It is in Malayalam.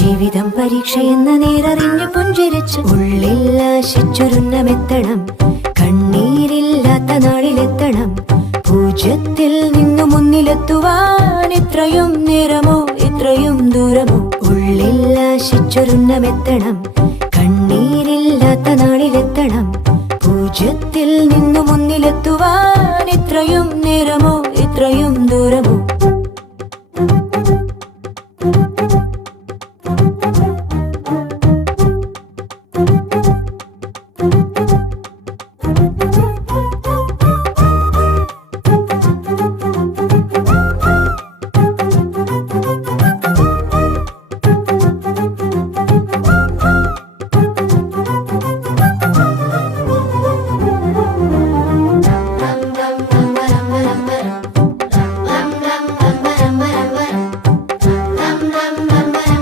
ജീവിതം പരീക്ഷയെന്ന നേരറിഞ്ഞു പുഞ്ചിരിച്ച് ഉള്ളിൽ ആശിച്ചൊരുന്നമെത്തണം. കണ്ണീരില്ലാത്ത നാളിലെത്തണം. പൂജ്യത്തിൽ നിന്നു മുന്നിലെത്തുവാൻ ഇത്രയും നേരമോ ഇത്രയും ദൂരമോ? ഉള്ളിൽ ആശിച്ചൊരുന്നമെത്തണം. കണ്ണീരില്ലാത്ത നാളിലെത്തണം. പൂജ്യത്തിൽ നിന്നു മുന്നിലെത്തുവാൻ ഇത്രയും നേരമോ